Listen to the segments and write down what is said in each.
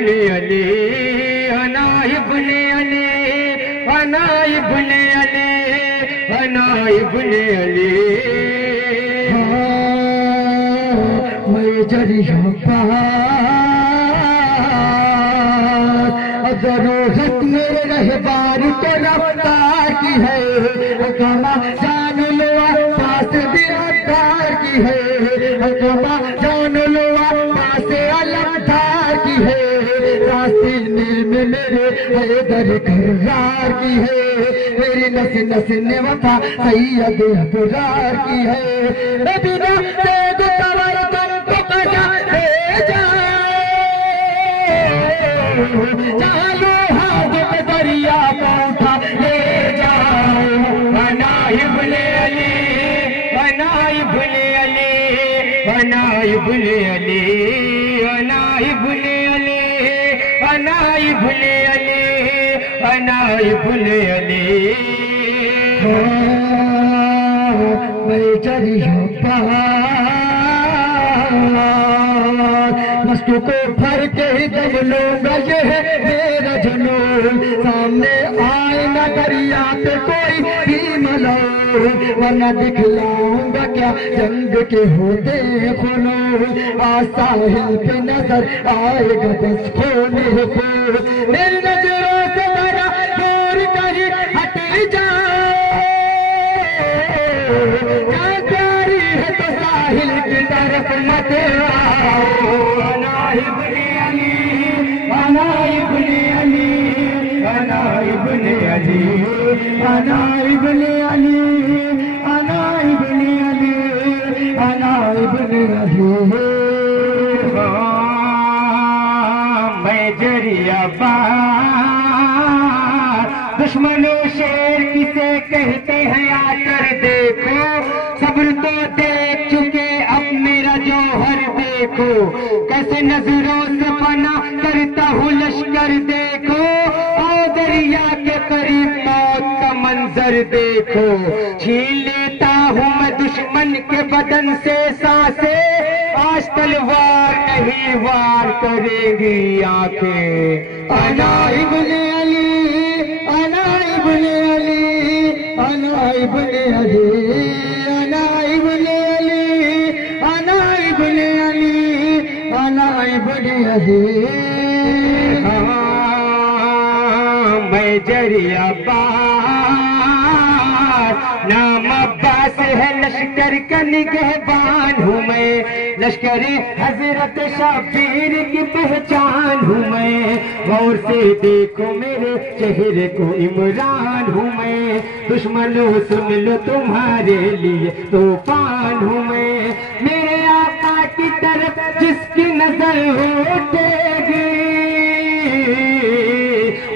ابن علی انا ابن علی انا ابن علی انا ابن علی میں جریہ پار ضرورت میرے رہبار کو رفتار کی ہے حکمہ جان لو پاس بھی ادار کی ہے حکمہ جان لو پاس علمدار کی ہے راستے میں میرے حیدر کرار کی ہے میری نس نس نے وفا سید ابرار کی ہے بنا سید کور کر تو قضا دے چالو حاجت دریا پوٹھا لے جاؤ انا ابن علی انا ابن علی انا ابن علی انا ابن علی انا ابن علی انا ابن علی میں جریہ مستو کو بھر کے جب لوں گا یہ ہے میرا جنون سامنے آئے نہ دریا پہ کوئی بھی ملون ورنہ دکھلاؤں گا کیا جنگ کے ہوتے خلون ساحل پہ نظر آئے گا بس خون خون میری نظروں سے ذرا دور کہیں ہٹ جاؤ پیاری ہے تو ساحل کی طرف مت آؤ انا ابن علی انا ابن علی انا ابن علی انا ابن علی انا ابن علی انا ابن علی میں جریہ بار دشمنوں شیر کسے کہتے ہیں آ کر دیکھو صبر تو دیکھ چکے اب میرا جوہر دیکھو کیسے نظروں سے فنا کرتا ہوں لشکر دیکھو آؤ دریا کے قریب موت کا منظر دیکھو چھین لیتا ہوں میں دشمن کے بدن سے سانسیں آج تلوار نہیں وار کرے گی آنکھیں انا ابن علی انا ابن علی انا ابن علی انا ابن علی انا ابن علی انا ابن علی میں جریہ بار نام عباس ہے لشکر کا نگہبان ہوں میں لشکر حضرت شبیر کی پہچان ہوں میں غور سے دیکھو میرے چہرے کو عمران ہوں میں دشمنوں سن لو تمہارے لیے طوفان ہوں میں میرے آقا کی طرف جس کی نظر اٹھے گی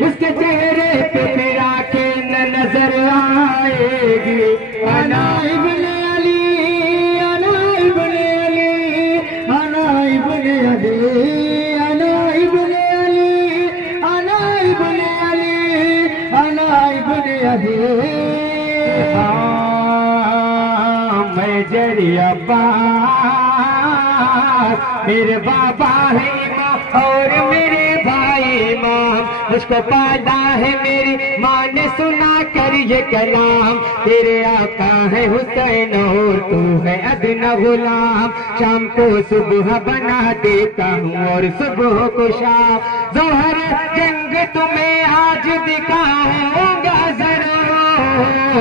اس کے چہرے پہ میرا کے نہ نظر آئے گی انا ابن علی انا ابن علی انا ابن علی انا ابن علی انا ابن علی انا ابن علی میں جریہ بار میرے بابا ہے امام اور میرے بھائی امام مجھ کو پالا ہے میری ماں نے سنا کر یہ کلام تیرے آقا ہے حسین اور تو ہے ادنی غلام شام کو صبح بنا دیتا ہوں اور صبح کو شام ظہر جنگ تمہیں آج دکھاؤں گا ضرور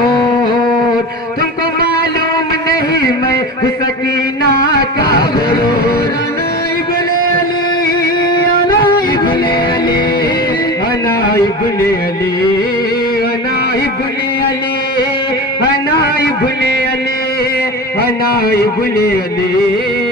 تم کو معلوم نہیں میں سکینہ کا غرور انا ابن علی انا ابن علی انا ابن علی انا ابن علی انا ابن علی انا ابن علی